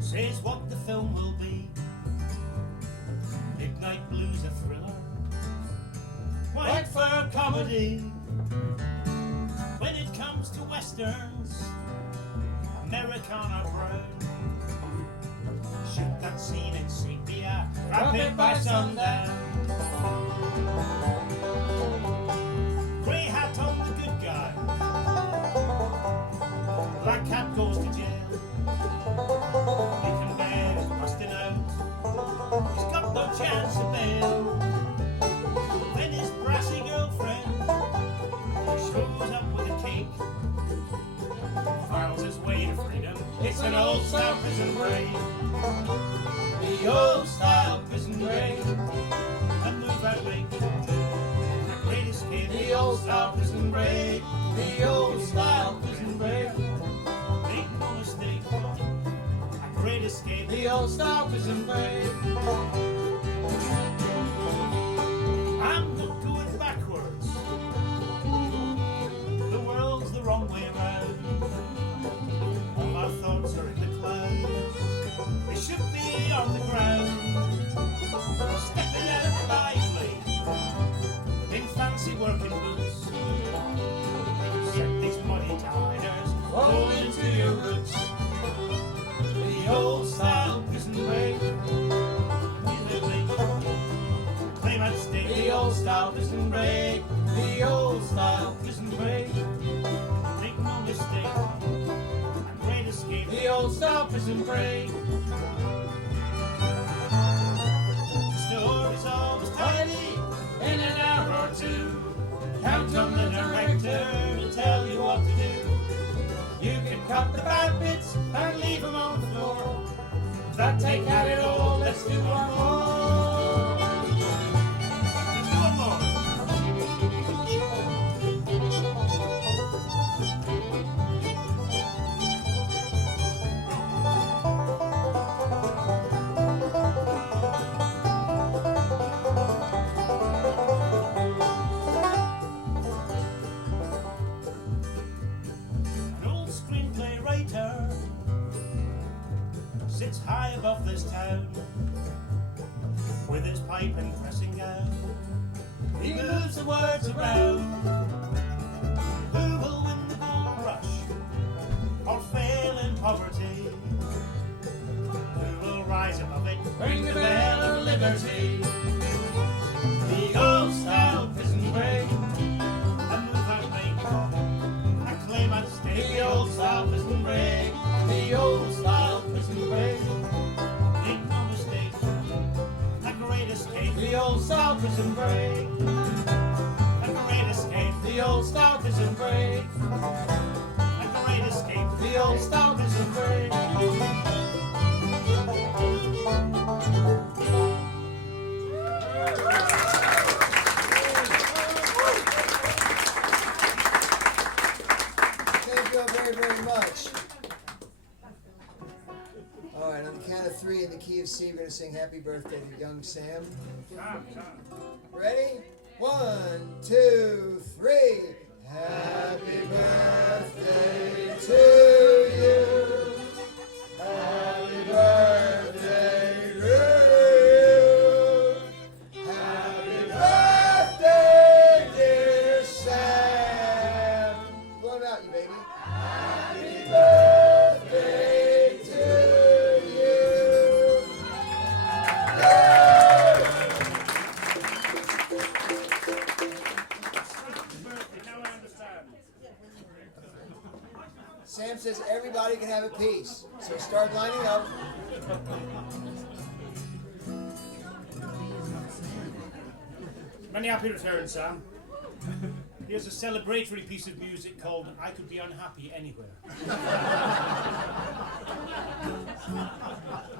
Says what the film will be. Midnight Blues a thriller, white fur comedy. When it comes to westerns, Americana brown. Shoot that scene in sepia, wrap it by sundown. Grey hat on the good guy, black hat goes to jail. He can bear his busting out, he's got no chance of bail. Then his brassy girlfriend shows up with a cake, files his way to freedom. It's an old style prison break, the old style prison break. And move out late, the great escape, the old style prison break, the old style prison break. Make no mistake, a great escape, the old style prison break. I'm not going backwards, the world's the wrong way around. All my thoughts are in the clouds, they should be on the ground. Stepping out lively in fancy working boots, set these muddy tiders roll into your roots. The old style prison break, claim at stake. The old style prison break, the old style prison break. Make no mistake, a great escape, the old style prison break. The story's always tidy in an hour or two. Count on the director to tell you what to do. You can cut the bad bits and leave them on the floor. That take out it all, let's do one more. Let's do one more. An old screenplay writer sits high above this town with his pipe and dressing gown. He moves the words around. Who will win the gold rush or fail in poverty? Who will rise above it, ring the bell of liberty? The old style prison break, a move out late, a claim at stake. The old style prison break, the old style prison break. Make no mistake, a great escape, the old style prison break. A great escape, the old style prison break. A great escape, the old style prison break. Thank you all very, very much. All right, on the count of three in the key of C, we're going to sing Happy Birthday to young Sam. Ready? 1, 2, 3. Happy birthday to you. Happy birthday to you. Happy birthday, dear Sam. Blow it out, you baby. Happy birthday to you. Yay! Sam says everybody can have a piece. So start lining up. Many happy returns, Sam. Here's a celebratory piece of music called I Could Be Unhappy Anywhere.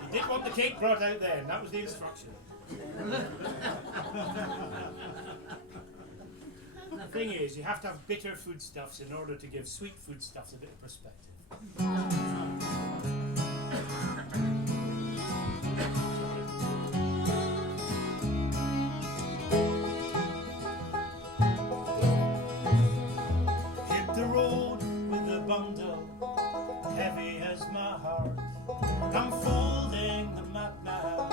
You did want the cake brought out there, and that was the instruction. The thing is, you have to have bitter foodstuffs in order to give sweet foodstuffs a bit of perspective. Hit the road with a bundle, heavy as my heart. I'm folding the map now,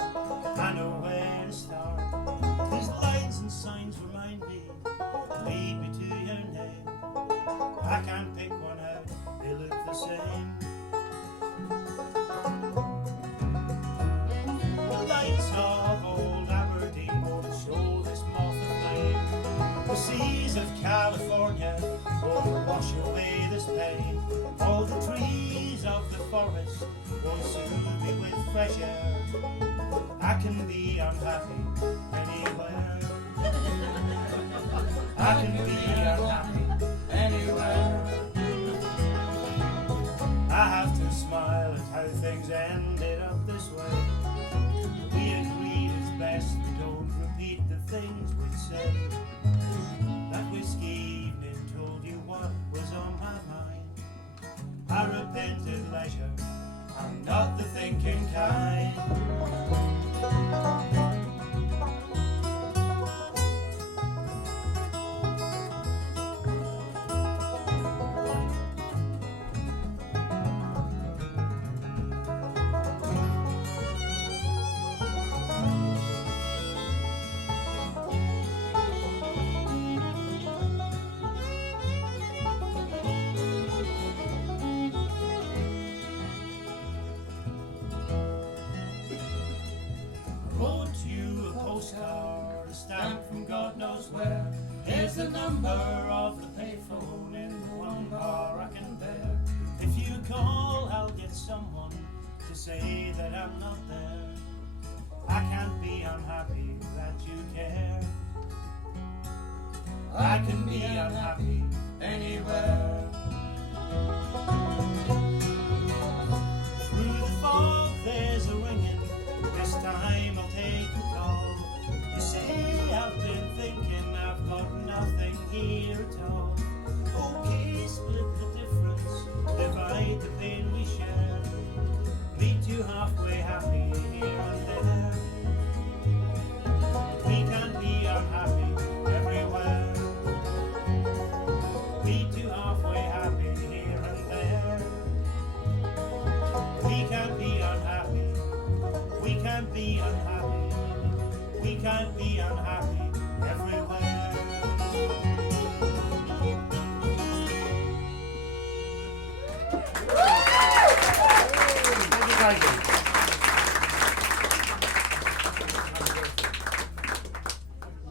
I know where to start. These lines and signs remind me, lead me to your name. I can't pick one out, they look the same. The lights of old Aberdeen won't show this moth aflame. The seas of California won't wash away this pain. All the trees of the forest won't soothe me with fresh air. I can be unhappy anywhere. I can be unhappy anywhere. I have to smile at how things ended up this way. We agreed it's best we don't repeat the things we said. That whiskey evening told you what was on my mind. I repent at leisure, I'm not the thinking kind. Postcard, a stamp from God knows where. Here's the number of the payphone in the one bar I can bear. If you call, I'll get someone to say that I'm not there. I can't be unhappy that you care. I can be unhappy anywhere. Through the fog there's a ringing. This time I'll take the call. You see, I've been thinking I've got nothing here at all. Okay, split the difference, divide the pain we share. Meet you halfway happy here and there. We can be unhappy everywhere. Meet you halfway happy here and there. We can be unhappy. We can be unhappy. We can't be unhappy everywhere. Thank you.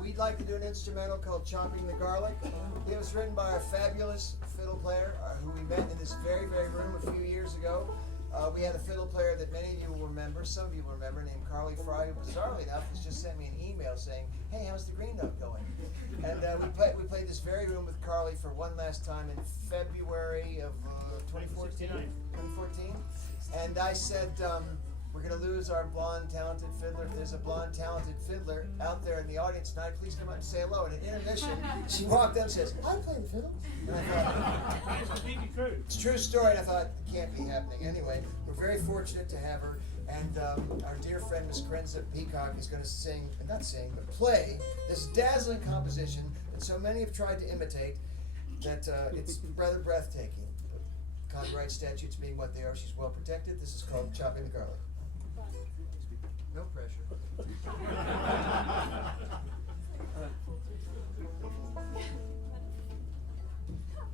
We'd like to do an instrumental called Chopping the Garlic. It was written by a fabulous fiddle player who we met in this very, very room a few years ago. We had a fiddle player that many of you will remember, some of you will remember, named Carly Fry, who bizarrely enough has just sent me an email saying, hey, how's the Green Note going? And we played this very room with Carly for one last time in February of 2014. And I said, we're going to lose our blonde, talented fiddler. If there's a blonde, talented fiddler out there in the audience tonight, please come up and say hello. And at intermission, she walked up and says, I play the fiddle. And I thought, It's completely true. it's a true story, and I thought, it can't be happening. Anyway, we're very fortunate to have her, and our dear friend Miss Krenza Peacock is going to sing, not sing, but play this dazzling composition that so many have tried to imitate, that it's rather breathtaking. Copyright statutes being what they are, she's well protected. This is called Chopping the Garlic. No pressure.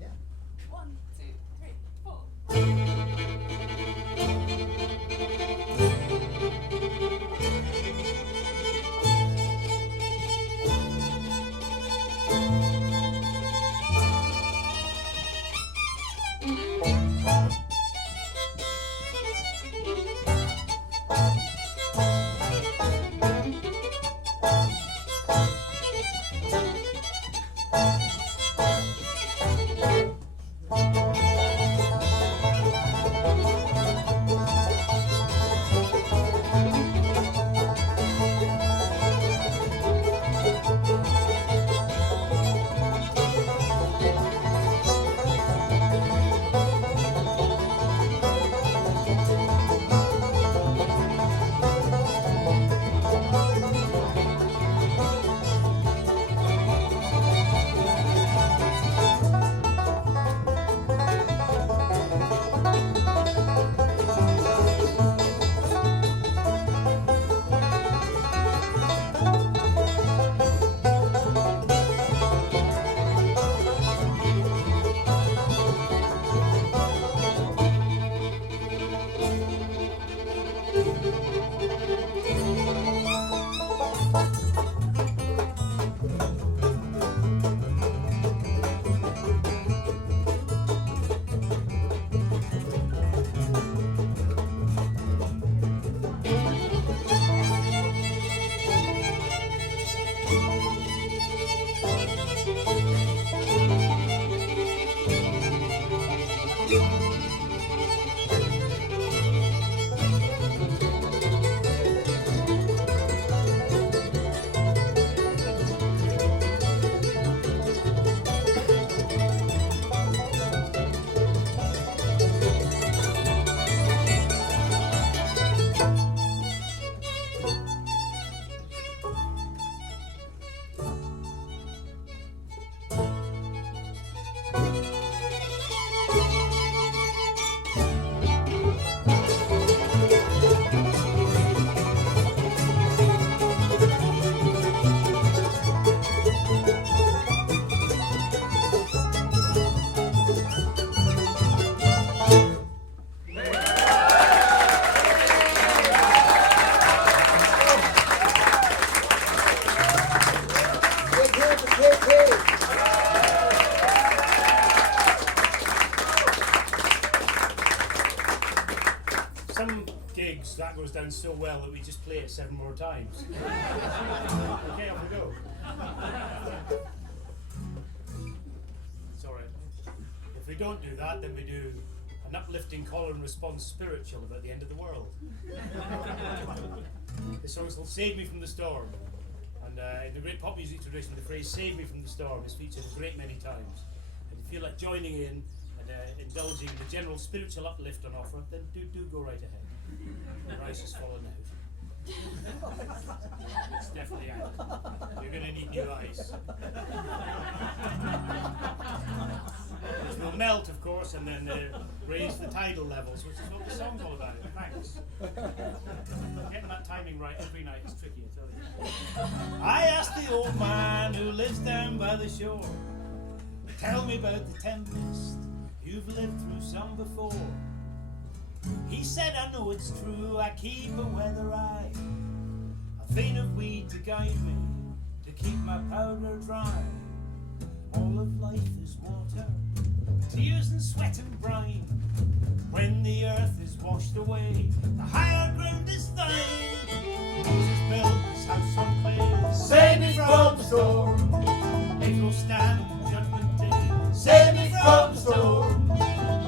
Yeah. 1, 2, 3, 4. Big hand for KK. Some gigs that goes down so well that we just play it 7 more times. Okay, off we go. It's alright. If we don't do that, then we do an uplifting call and response spiritual about the end of the world. The song's called Save Me From the Storm. And in the great pop music tradition, the phrase Save Me From the Storm is featured a great many times. And if you feel like joining in and indulging in the general spiritual uplift on offer, then do go right ahead. The ice has fallen out. It's definitely out. You're going to need new ice. Which will melt, of course, and then raise the tidal levels, which is what the song's all about. Thanks. Getting that timing right every night is tricky, I tell you. I asked the old man who lives down by the shore, tell me about the tempest, you've lived through some before. He said, I know it's true, I keep a weather eye, a vein of weed to guide me, to keep my powder dry. All of life is water, tears and sweat and brine. When the earth is washed away, the higher ground is thine. Moses built his house on clay, save me from the storm. It will stand on judgment day, save me from the storm.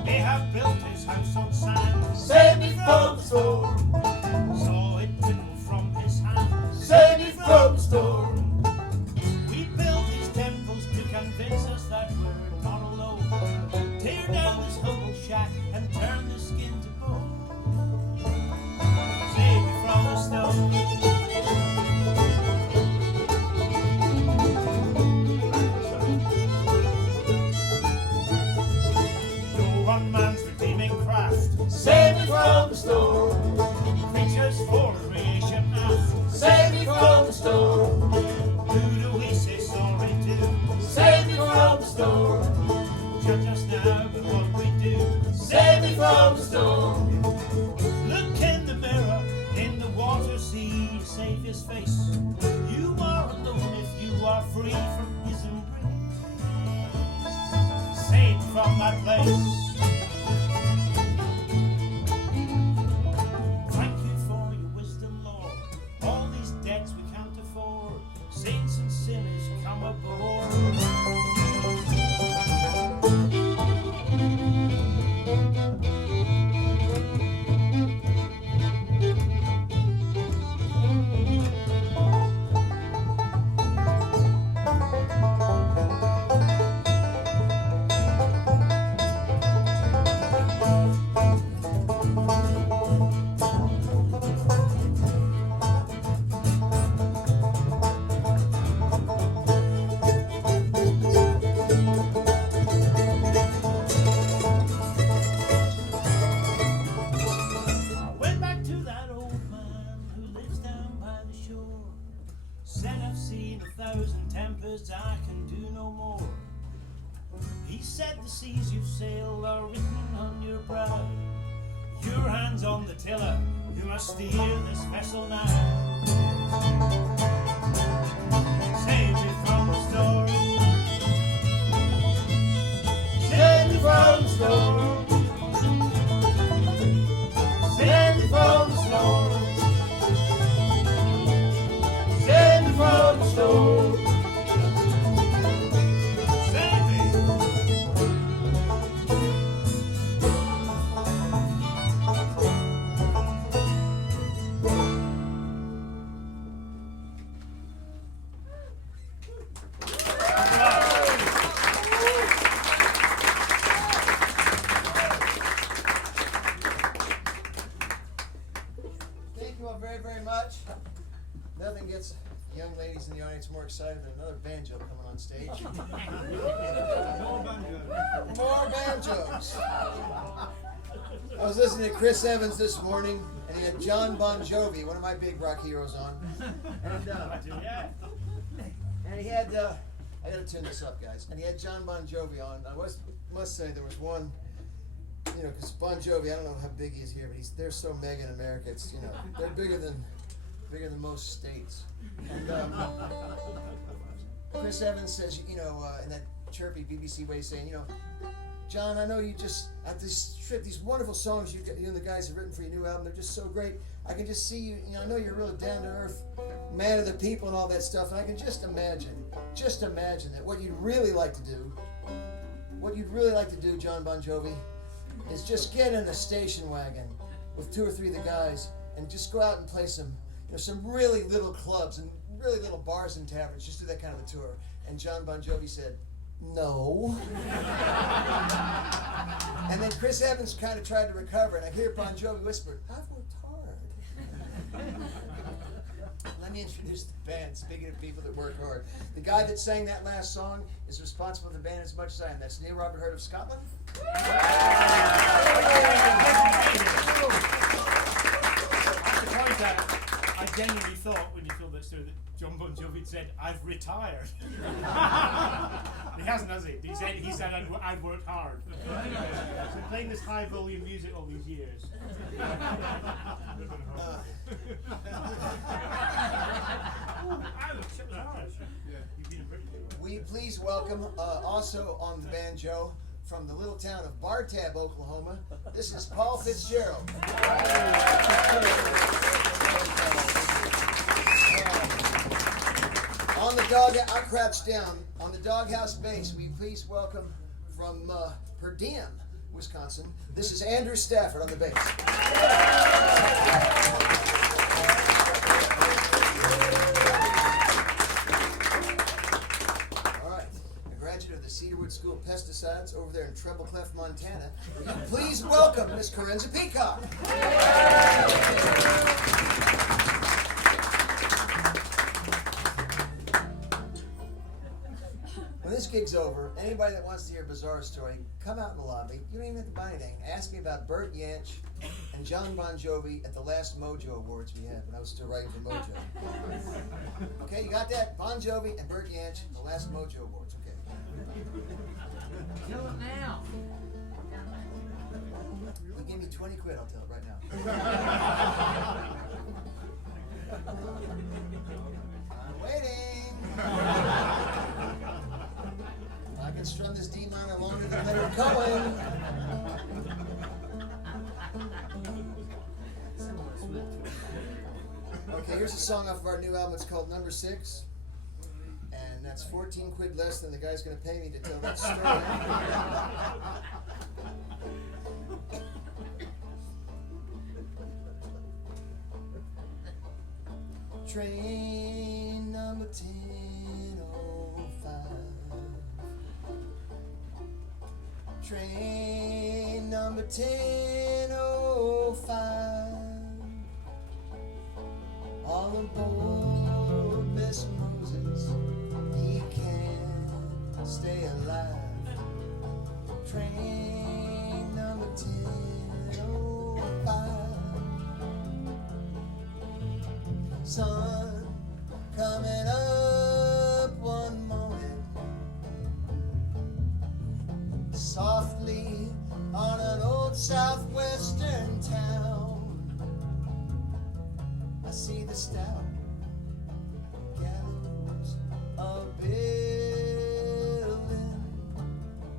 Ahab built his house on sand, save me from the storm. Saw it dwindle from his hand, save me from the storm. We built these temples to convince us that we're not alone. Tear down this humble shack and turn the skin to bone. Save me from the stone. No one man's redeeming craft, save me from the storm. Creatures for creation ask, save me from the storm. Who do we say sorry to? Save me from the storm. Judge us now with what we do, save me from the storm. Look in the mirror, in the water, see your Saviour's face. You are alone if you are free from his embrace. Save me from that place. Thank you for your wisdom, Lord. All these debts we can't afford. Saints and sinners come aboard. Said I've seen 1,000 tempers, I can do no more. He said the seas you've sailed are written on your brow. Your hand's on the tiller, you must steer this vessel now. Save me from the storm. Save me from the storm. Save me from the storm. Save me from the storm. another banjo coming on stage. More banjo. More banjos. I was listening to Chris Evans this morning, and he had John Bon Jovi, one of my big rock heroes, on. And he had, I gotta turn this up, guys. And he had John Bon Jovi on. I must say there was one, you know, because Bon Jovi, I don't know how big he is here, but they're so mega in America. It's, you know, they're bigger than most states. And Chris Evans says, you know, in that chirpy BBC way, saying, you know, John, I know you just have this trip, these wonderful songs you and the guys have written for your new album. They're just so great. I can just see you. You know, I know you're a real down to earth man of the people and all that stuff. And I can just imagine that what you'd really like to do, John Bon Jovi, is just get in a station wagon with 2 or 3 of the guys and just go out and play some really little clubs and really little bars and taverns. Just do that kind of a tour. And John Bon Jovi said, no. And then Chris Evans kind of tried to recover, and I hear Bon Jovi whisper, I've worked hard. Let me introduce the band, speaking of people that work hard. The guy that sang that last song is responsible for the band as much as I am. That's Neil Robert Hurt of Scotland. I genuinely thought when you told that story that John Bon Jovi said, I've retired. He hasn't, has he? He said I've worked hard. So playing this high volume music all these years. Will you please welcome, also on the banjo, from the little town of Bartab, Oklahoma, this is Paul Fitzgerald. On the I'm crouched down. On the Doghouse bass, will you please welcome from Per Diem, Wisconsin, this is Andrew Stafford on the bass. Cedarwood School of Pesticides over there in Treble Clef, Montana. Please welcome Miss Corinza Peacock. When this gig's over, anybody that wants to hear a bizarre story, come out in the lobby. You don't even have to buy anything. Ask me about Bert Yanch and John Bon Jovi at the last Mojo Awards we had when I was still writing for Mojo. Okay, you got that? Bon Jovi and Bert Yanch, the last Mojo Awards. Okay. Tell it now. You give me 20 quid, I'll tell it right now. I'm waiting. I can strum this D minor longer than Leonard Cohen. Okay, here's a song off of our new album. It's called Number 6. And that's 14 quid less than the guy's going to pay me to tell that story. Train number 10:05. Train number 10:05. All aboard, Miss Moses. He can't stay alive. Train number 10:05. Sun coming up one morning, softly on an old southwestern town. I see the stout gallows of building,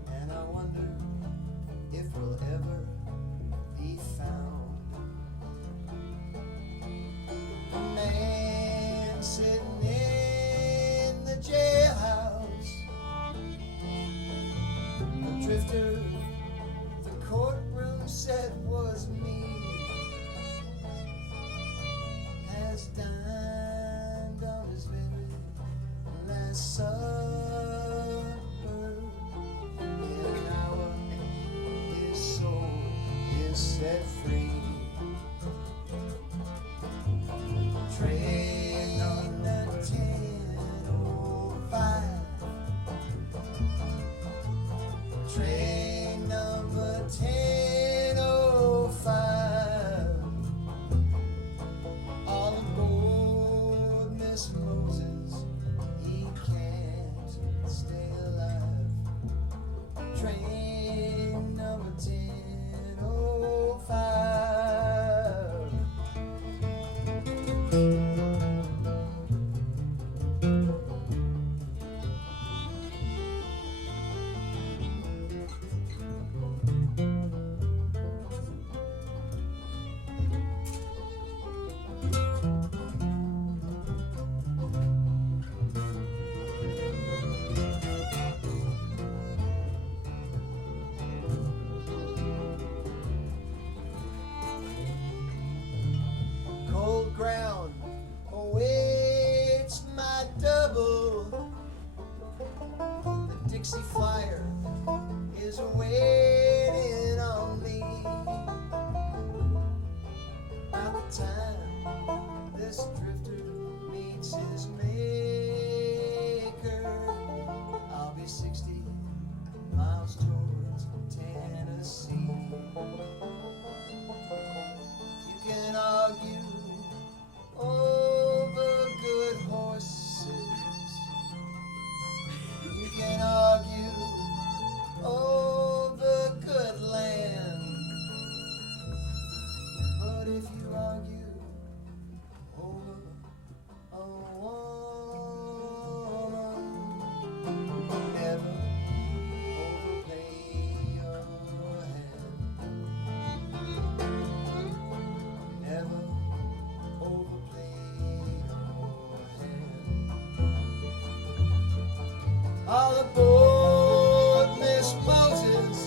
and I wonder if we'll ever be found. A man sitting in the jailhouse, a drifter the courtroom said was me, has dined on his very last supper. In an hour, his soul is set free. Train at 10:05. Dixie Flyer is waiting on me. By the time this drifter meets his maker, I'll be 60 miles towards Tennessee. You can argue over good horses. You can argue over good land. But if you argue over a woman, never overplay your hand. Never overplay your hand. All aboard Miss Moses,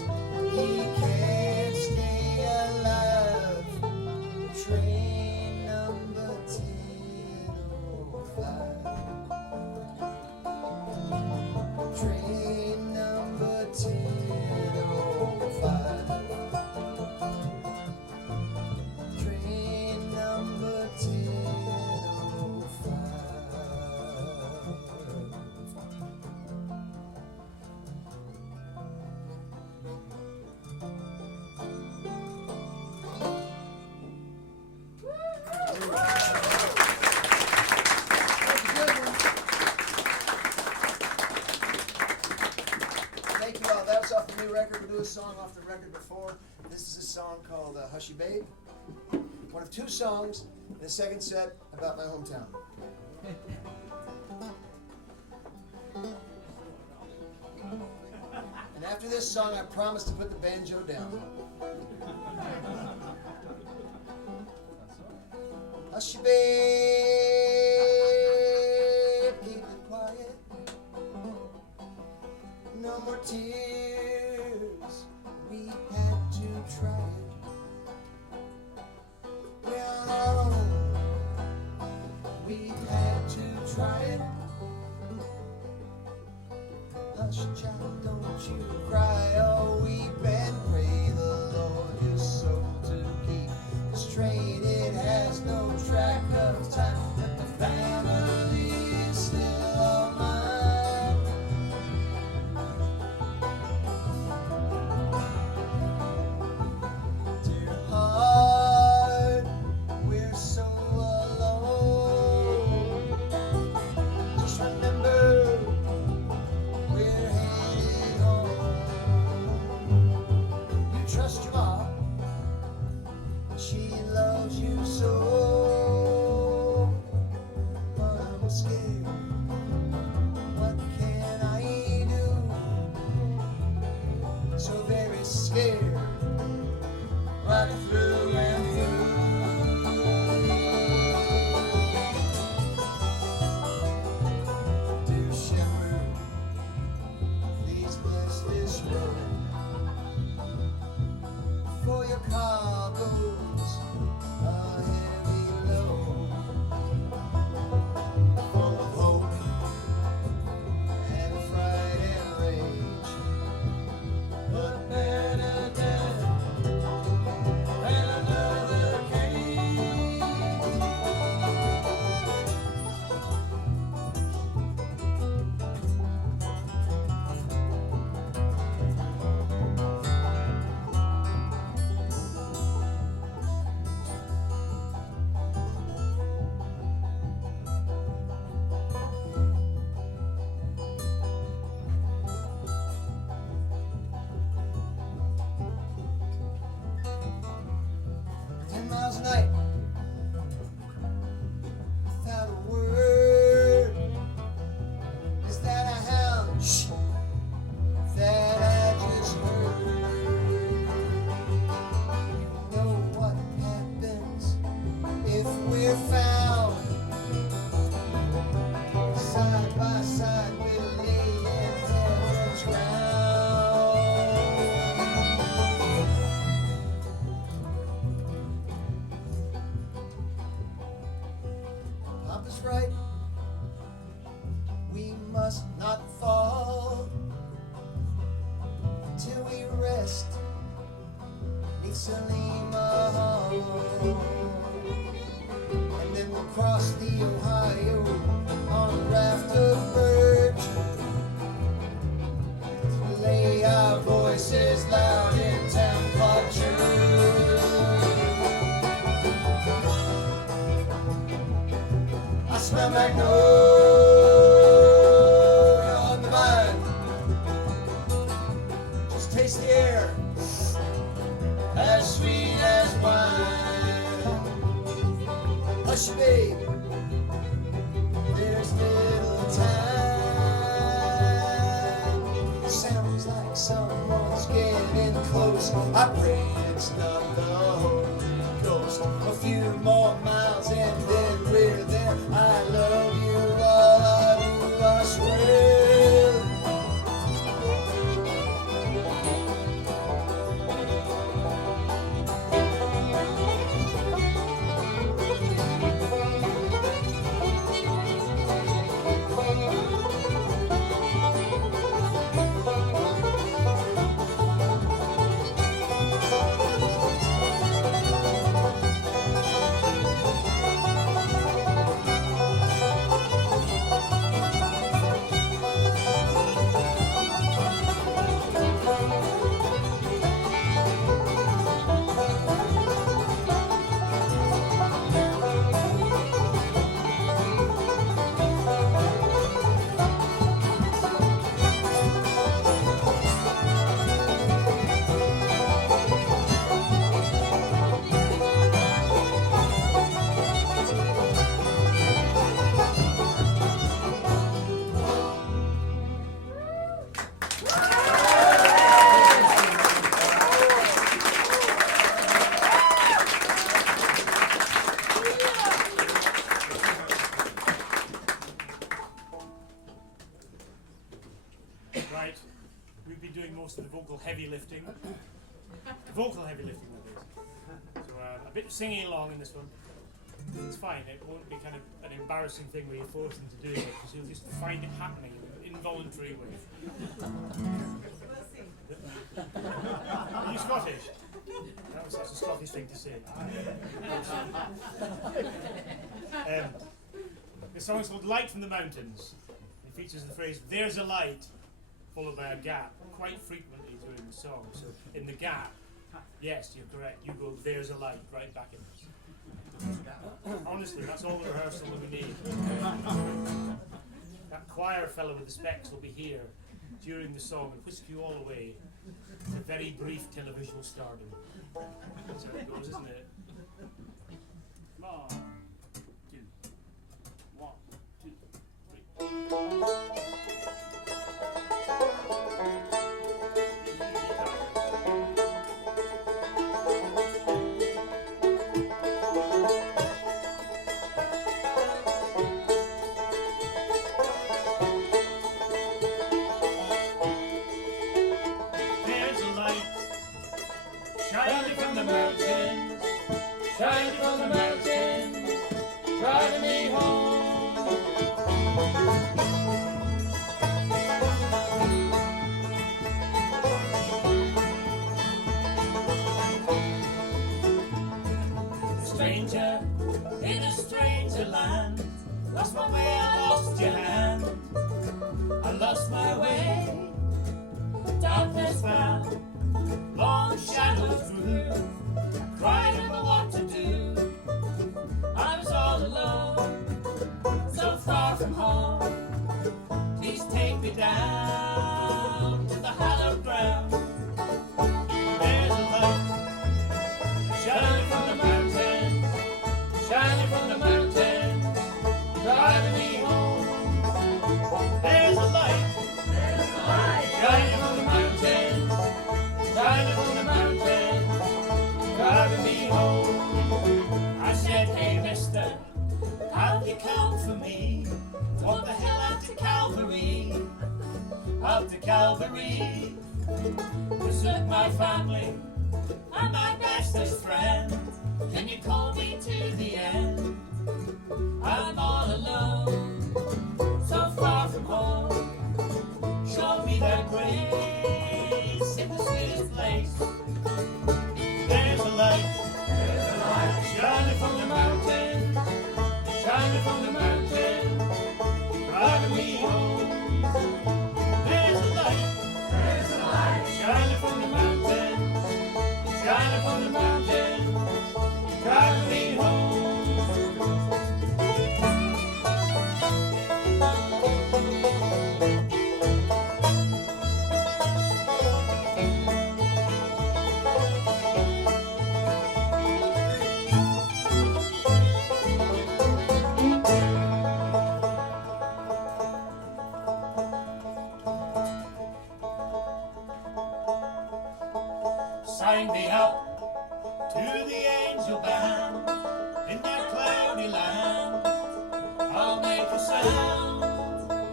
he can't stay alive. Train number 1005. Train number 1005. Train number 1005. Thank you all. That was off the new record. We'll do a song off the record before. This is a song called Hushy Babe. One of two songs in the second set about my hometown. And after this song, I promise to put the banjo down. Hushy babe, keep it quiet. No more tears, we had to try it. We're on our own, we had to try it. Hush child, don't you cry, oh weep and pray the Lord your soul to keep straight. It has no track of time, but the family is still all mine. Dear heart, we're so alone. Just remember, we're headed home. You trust your mom, she loves you so. But I'm scared, what can I do? So very scared, right through and through. Dear shepherd, please bless this road, for your cargo's a heavy load, full of hope and fright and rage. But better dead than another cage. I pray it's not the Holy Ghost. A few more miles and then we're there. I love you all, I do, I swear. Right, we've been doing most of the vocal heavy lifting. The vocal heavy lifting, that is. So a bit of singing along in this one. It's fine, it won't be kind of an embarrassing thing where you force them to do it, because you'll just find it happening in an involuntary way. Are you Scottish? That's a Scottish thing to say. The song is called Light from the Mountains. It features the phrase, "There's a light," followed by a gap, quite frequently during the song. So in the gap, yes, you're correct, you go, "There's a light," right back in. Honestly, that's all the rehearsal that we need. That choir fellow with the specs will be here during the song and whisk you all away to very brief televisual stardom. That's how it goes, isn't it? 1, 2, 1, 2, 3. Shining from the mountains, shining from the mountains, driving me home. Stranger in a stranger land, lost my way, I lost your hand. I lost my way, darkness found. Long shadows grew, I cried over what to do. I was all alone, so far from home. Please take me down to the hallowed ground. There's a light shining from the mountains, shining from the mountains, driving me home. There's a light shining from the mountains, shining from the mountains, driving me home. I said, "Hey mister, have you come for me? What the hell after Calvary? After Calvary, desert my family and my bestest friend. Can you call me to the end? I'm all alone, so far from home. Show me that grace in the sweetest place. There's a light shining from the mountains, shining from the mountains, driving me home. There's a light shining from the mountains, shining from the mountains, driving me home. sign me up to the angel band in that cloudy land. I'll make a sound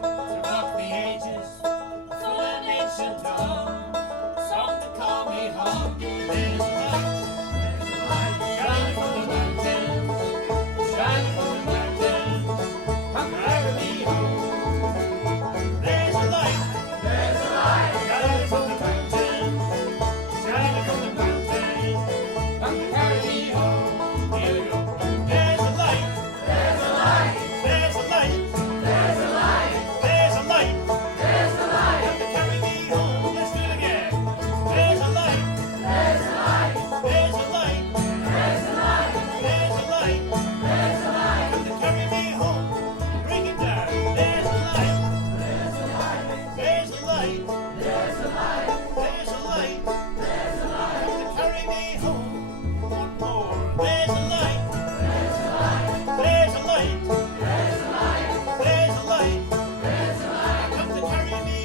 to rock the ages, full of ancient tongue, song to call me home. There's a light shining from the mountains, shining from the mountains, carry me home. There's a light shining from the mountains, shining from the mountains, carry me home. Here we go. There's a light, there's a light, there's a light, there's a light, there's a light, there's a light, come to carry me home. Let's do it again. There's a light, there's a light, there's a light, there's a light, there's a light, there's a light, come to carry me home. Bring it down. There's a light, there's a light, there's a light, there's a light, there's a light, there's a light, come to carry me home. One more. There's a light, there's a light, there's a light, there's a light, there's a light, there's a light, come to carry me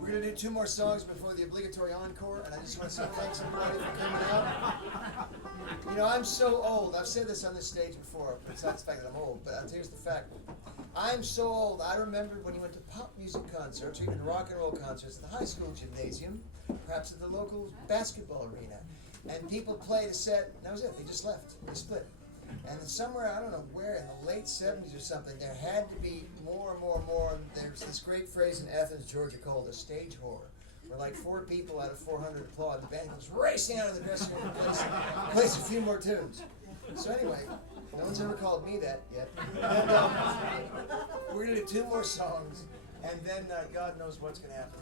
We're gonna do two more songs before the obligatory encore, and I just want to say thanks everybody for coming out. You know, I'm so old. I've said this on this stage before, besides the fact that I'm old, but here's the fact. I'm so old. I remember when you went to pop music concerts, or even rock and roll concerts at the high school gymnasium, perhaps at the local basketball arena, and people played a set, and that was it. They just left. They split. And then somewhere, I don't know where, in the late 70s or something, there had to be more and more and more. There's this great phrase in Athens, Georgia, called a stage horror, where like 4 people out of 400 applaud. The band goes racing out of the dressing room and plays a few more tunes. So anyway, no one's ever called me that yet. And, we're going to do 2 more songs, and then God knows what's going to happen.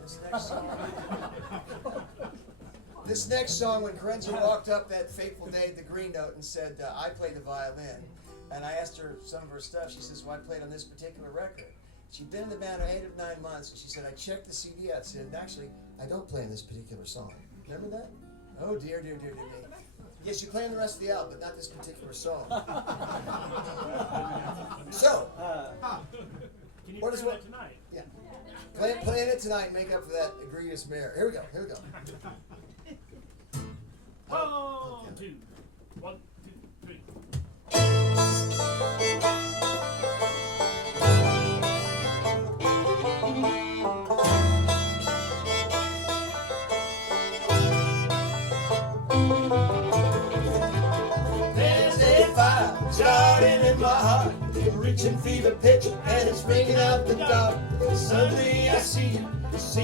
This next song, when Corinza walked up that fateful day at the Green Note and said, I play the violin, and I asked her some of her stuff, she says, well, I played on this particular record. She'd been in the band 8 or 9 months, and she said, I checked the CD out and said, actually, I don't play in this particular song. Remember that? Oh, dear, dear, dear, dear me. Yes, you play on the rest of the album, but not this particular song. So, Can you What is play what- that tonight? yeah. Playing it tonight and make up for that egregious mare. Here we go, here we go. 1, 2, 1, 2, 3. There's a fire starting in my heart, reaching fever pitch, and it's bringing out the dark. Suddenly I see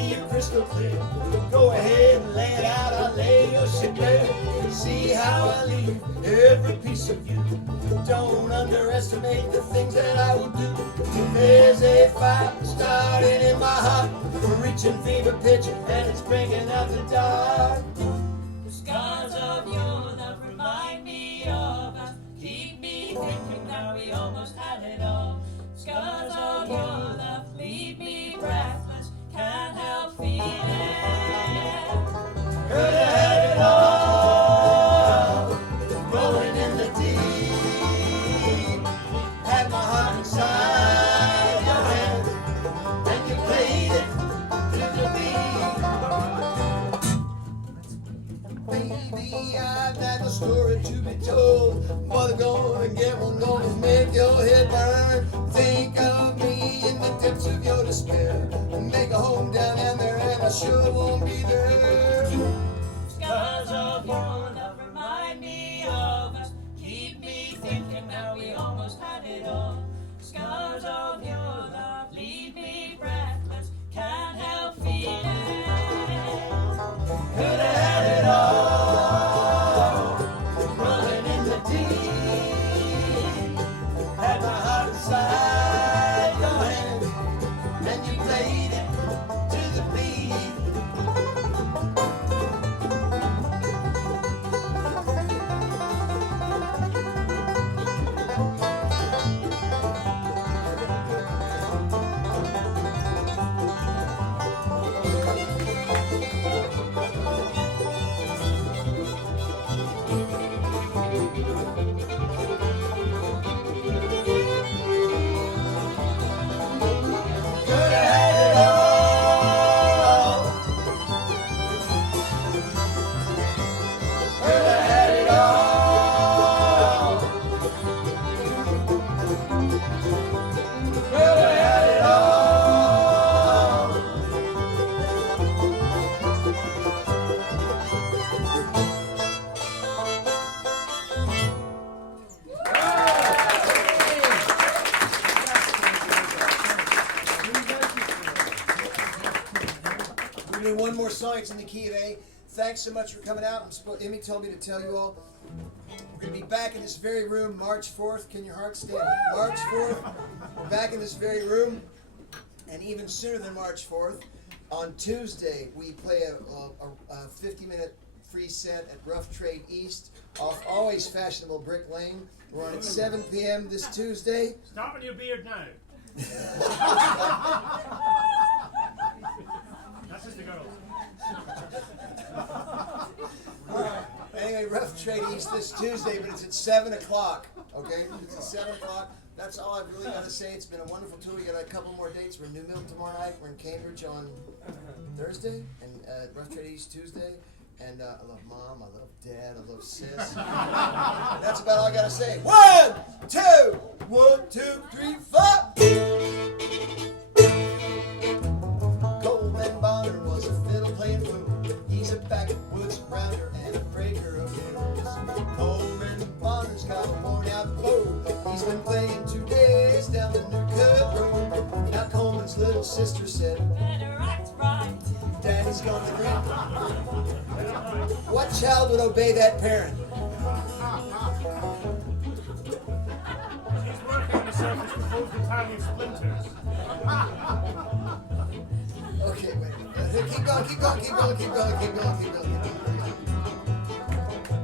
you crystal clear. Go ahead and lay it out, I'll lay your shit bare. See how I leave every piece of you. Don't underestimate the things that I will do. There's a fire starting in my heart, reaching fever pitch, and it's bringing out the dark. The scars of your love remind me of us. Keep me thinking that we almost had it all. Scars of your love leave me breathless. Can't help feeling. Could have had it all, rolling in the deep. Had my heart inside your hands, and you played it to the beat. Baby, I've got a story to be told. Mother gonna get one, gonna make your head burn. Think of me in the depths of your despair, and make a home down in there, and I sure won't be there. Scars of your love remind me of us. Keep me thinking that we almost had it all. Scars of your love leave me breathless. Can't help feeling. Could have had it all, rolling in the deep. Had my heart inside your hand, and you played it to the beat. We're gonna do one more song. It's in the key of A. Thanks so much for coming out. Emmy told me to tell you all. We're gonna be back in this very room March 4th. Can your heart stand? March 4th. We're back in this very room, and even sooner than March 4th. On Tuesday, we play a 50-minute free set at Rough Trade East off always fashionable Brick Lane. We're on at 7 p.m. this Tuesday. Stop with your beard now. That's just the girls. Anyway, Rough Trade East this Tuesday, but it's at 7 o'clock. Okay? It's at 7 o'clock. That's all I've really got to say. It's been a wonderful tour. We got a couple more dates. We're in New Milton tomorrow night. We're in Cambridge on Thursday, and Rough Trade East Tuesday. And I love Mom, I love Dad, I love Sis. That's about all I got to say. 1, 2, 1, 2, 3, 4. Coleman Bonner was a fiddle playing fool. He's a backwoods rounder and a breaker of hills. Coleman Bonner's got a worn out bow. He's been playing 2 days down the New Cut Road. Now Coleman's little sister said, Better act right. Daddy's gone to drink. What child would obey that parent? He's working on himself as proposed Italian splinters. Okay, wait. Keep going, keep going, keep going, keep going, keep going, keep going.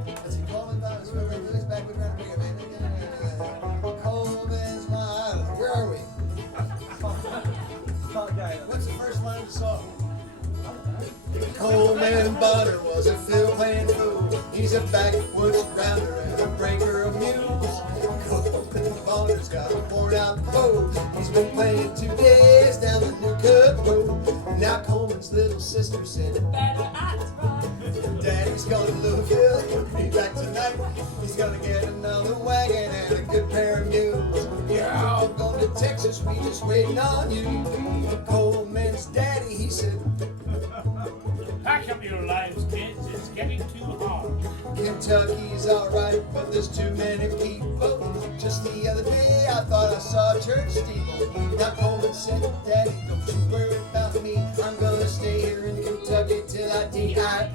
Let's see, Coleman Bonner's Lily's back with Run Bigger, man. Coleman's my island. Where are we? What's the first line of the song? Coleman Bonner was a fiddle playing fool. He's a backwoods rounder and a breaker of mules. Coleman Bonner's got a worn out bow. He's been playing 2 days down the New Cut Road. Now Coleman's little sister said, Better act right. Daddy's gone to Louisville. He'll be back tonight. He's gonna get another wagon and a good pair of mules. You're all going to Texas. We just waiting on you. Coleman's daddy, he said, Pack up your lives, kids. It's getting too hard. Kentucky's alright, but there's too many people. Just the other day, I thought I saw a church steeple. Now Coleman said, Daddy, don't you worry about me. I'm gonna stay here in Kentucky till I die.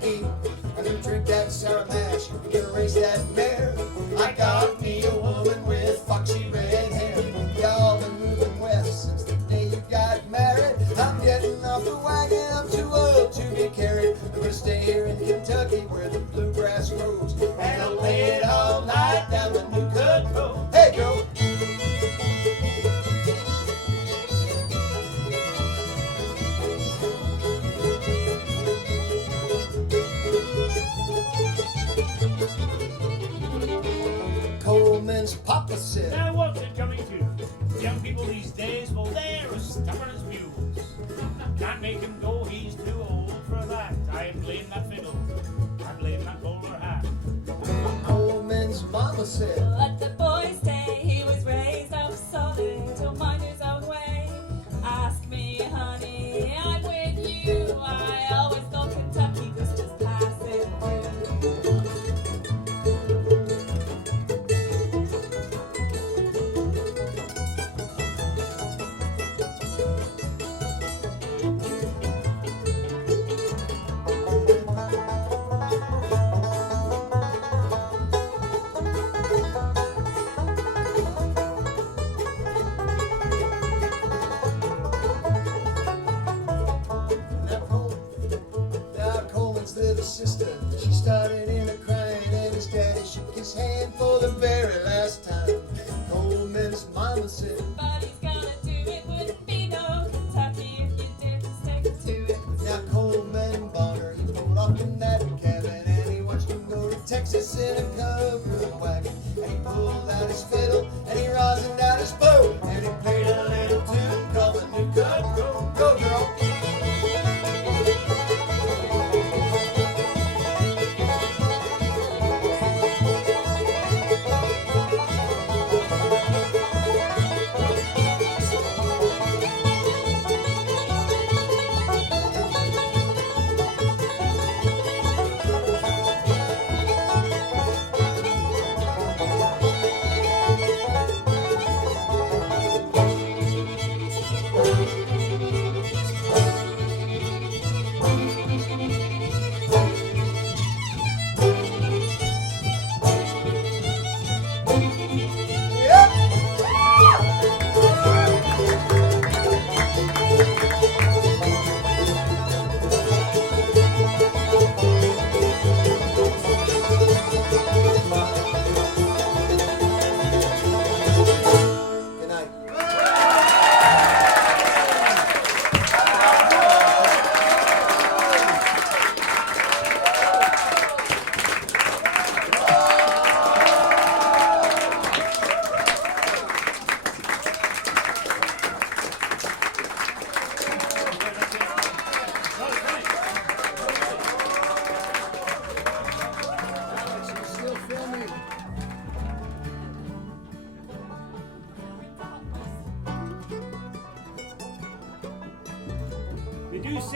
I'm gonna drink that sour mash. I'm gonna race that mare. I got me a woman with foxy red hair. Y'all been moving west since the day you got married. I'm getting off the wagon. I'm too old to be carried. I'm gonna stay here in Kentucky where the bluegrass grows, and I'll play it all night down the New Cut Road. Hey, go! Coleman's papa said, Now what's it coming to? Young people these days, well, they're as stubborn as mules. Can't make him go, he's too old for that. I blame that fiddle. I blame that bowler hat. Coleman's mama said, Let the boy stay. He was raised up solid to mind his own way. Ask me, honey, I'm with you. I always thought Kentucky was just passing through. Now Coleman's little sister, she started in a crying, and his daddy shook his hand for the very last time. Coleman's mama said, But he's gonna do it. Wouldn't be no Kentucky if you didn't stick to it. now Coleman Bonner, he pulled off in that cabin, and he watched him go to Texas in a covered wagon. And he pulled out his fiddle, and he rosined out his bow, and he played a little tune called the New Cut Road. Go, girl!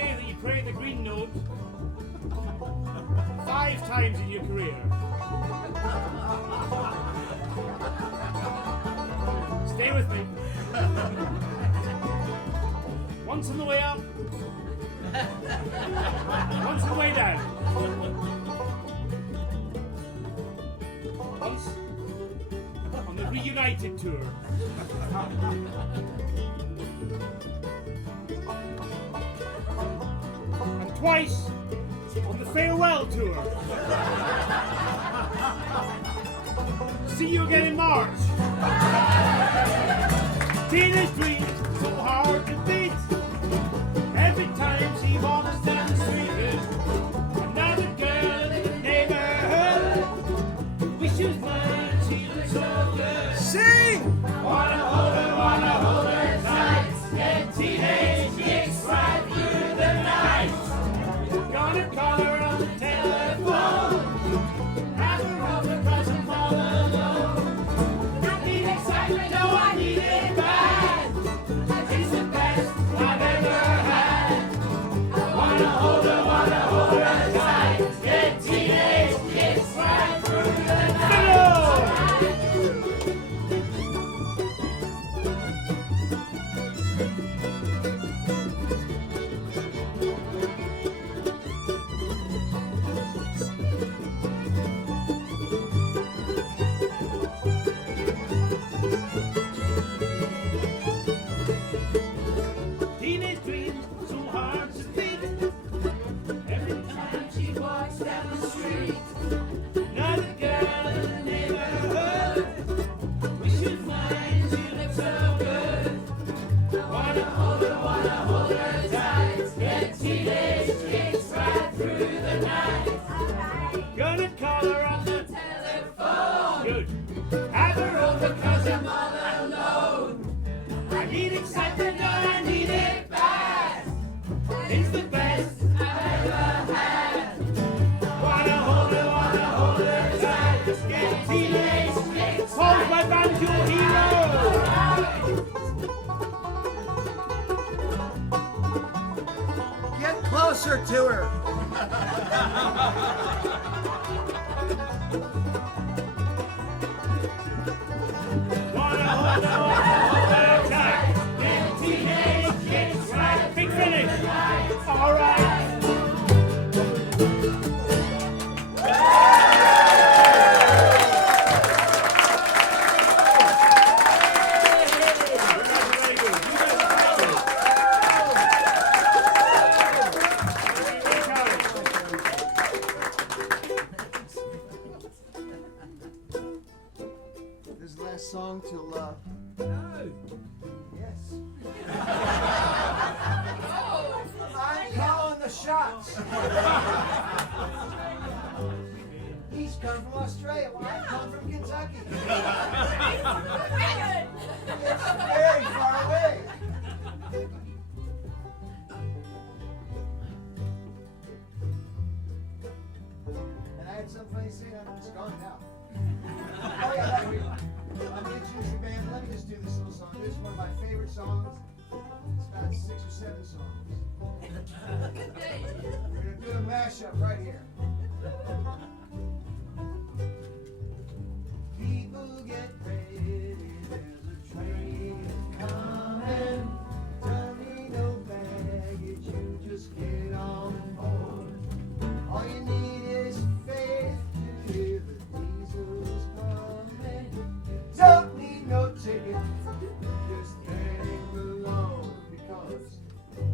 say that you played the green note 5 times in your career. Stay with me. Once on the way up, once on the way down. Once on the Reunited tour. And twice on the farewell tour. See you again in March. Tina's dream so hard to beat. Every time she walks down the street, another girl in the neighborhood wishes mine she looks so good. Sing! Wanna hold her tight. Get teenage kicks right through the night. Gonna call her on the telephone. Have her over 'cause I'm all alone. I need excitement, no, I need it bad. It's the best I've ever had. Wanna hold her tight. Get teenage kicks right through the night. Teenage dreams so hard to beat. Every time she walks down the street, another girl in the neighborhood wishes mine she looks so good. Wanna hold her tight. Get teenage kicks right through the night. Gonna call her on the telephone. Good. Have her over 'cause I'm all alone. I need excitement, no, I need it bad. It's the best I've ever had. Wanna hold her tight. Get teenage kicks. Hold my band, your hero. Get closer to her. Wanna hold her tight. Get teenage kicks right. Big finish. All right. Very good. You guys are very good. This is the last song till, yes. I'm calling the shots. He's come from Australia. Well, I come from Kentucky. It's very far away. And I had some funny say, it's gone now. Oh yeah, I'm gonna choose your band. Let me just do this little song. This is one of my favorite songs. It's about 6 or 7 songs. We're gonna do a mashup right here. People get ready, there's a train coming. Don't need no baggage, you just get on board. All you need is faith to hear the diesel's coming. Don't need no ticket, just hang along because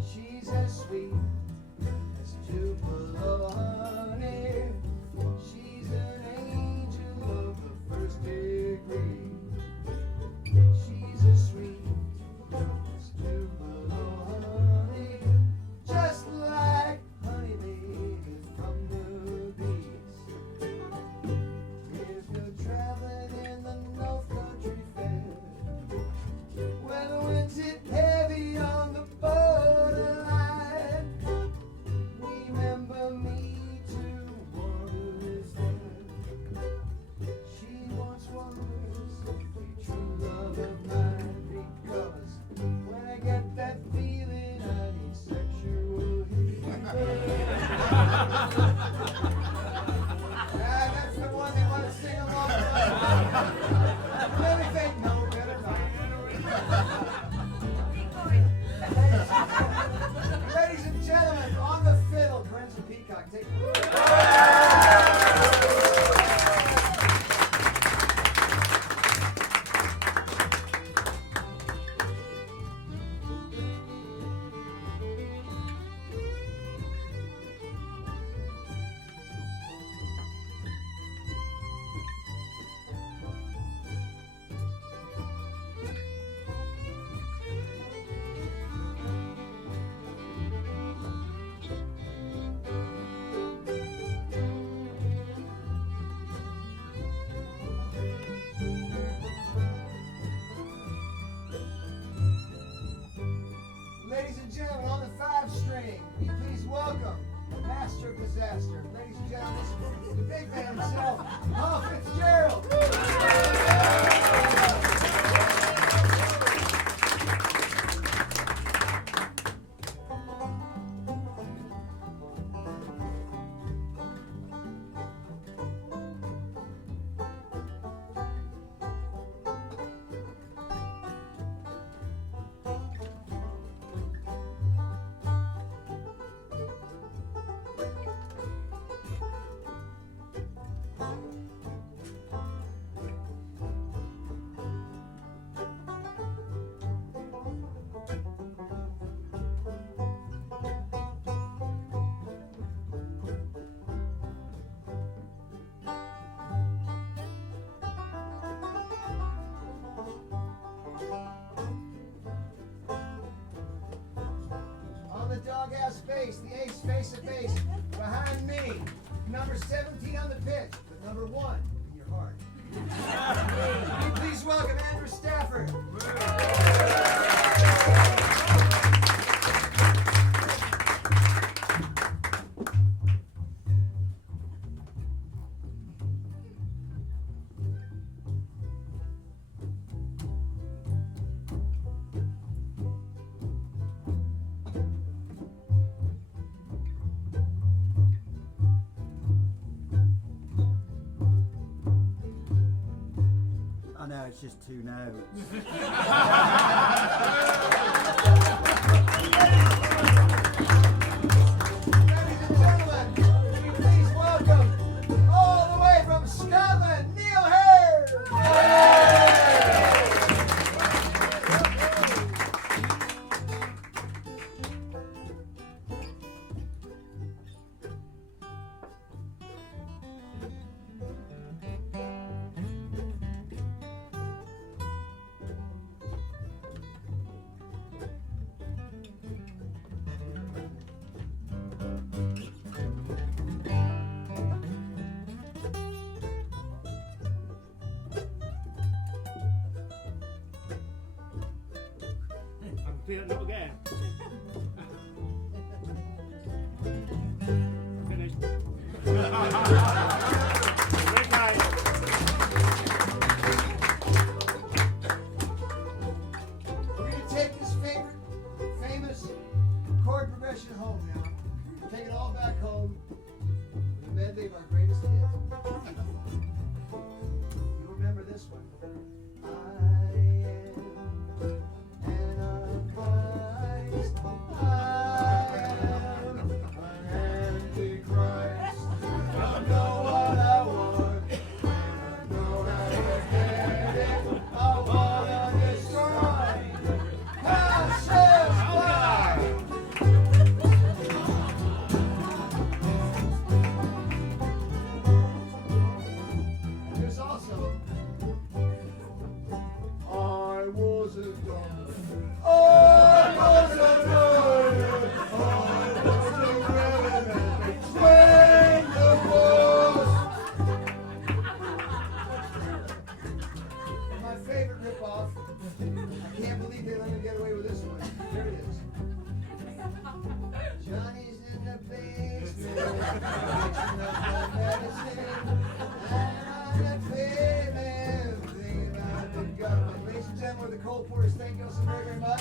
she's as sweet as Tupelo honey. That's the one they want to sing along with. Really think no better not. Ladies and gentlemen, on the fiddle, Prince Peacock. Take it. Ladies and gentlemen, on the 5-string, will you please welcome the master of disaster. Ladies and gentlemen, this is the big man himself, Paul Fitzgerald. On the dog-ass bass, the ace face of bass, behind me, number 17 on the pitch, but number 1 in your heart. Will you please welcome Andrew Stafford. I know it's just 2 notes. Ladies and gentlemen, will you please welcome, all the way from Scotland, Neil Hare. I'm feeling it again. Finished. Good night. We're going to take this famous chord progression home now. Take it all back home with a medley of our greatest hits. You'll remember this one. I am an Antichrist. I am an Antichrist. I know what I want. I know how to get it. I want to destroy. Passers-by. There's also I was a dog. I was a lawyer. I was a rebel when the wars. My favorite ripoff. I can't believe they let me get away with this one. Here it is. Johnny's in the basement, mixing up my medicine, and I'm feeling everything about the government. Ladies and gentlemen, the Cole Porters, thank you all so very, very much.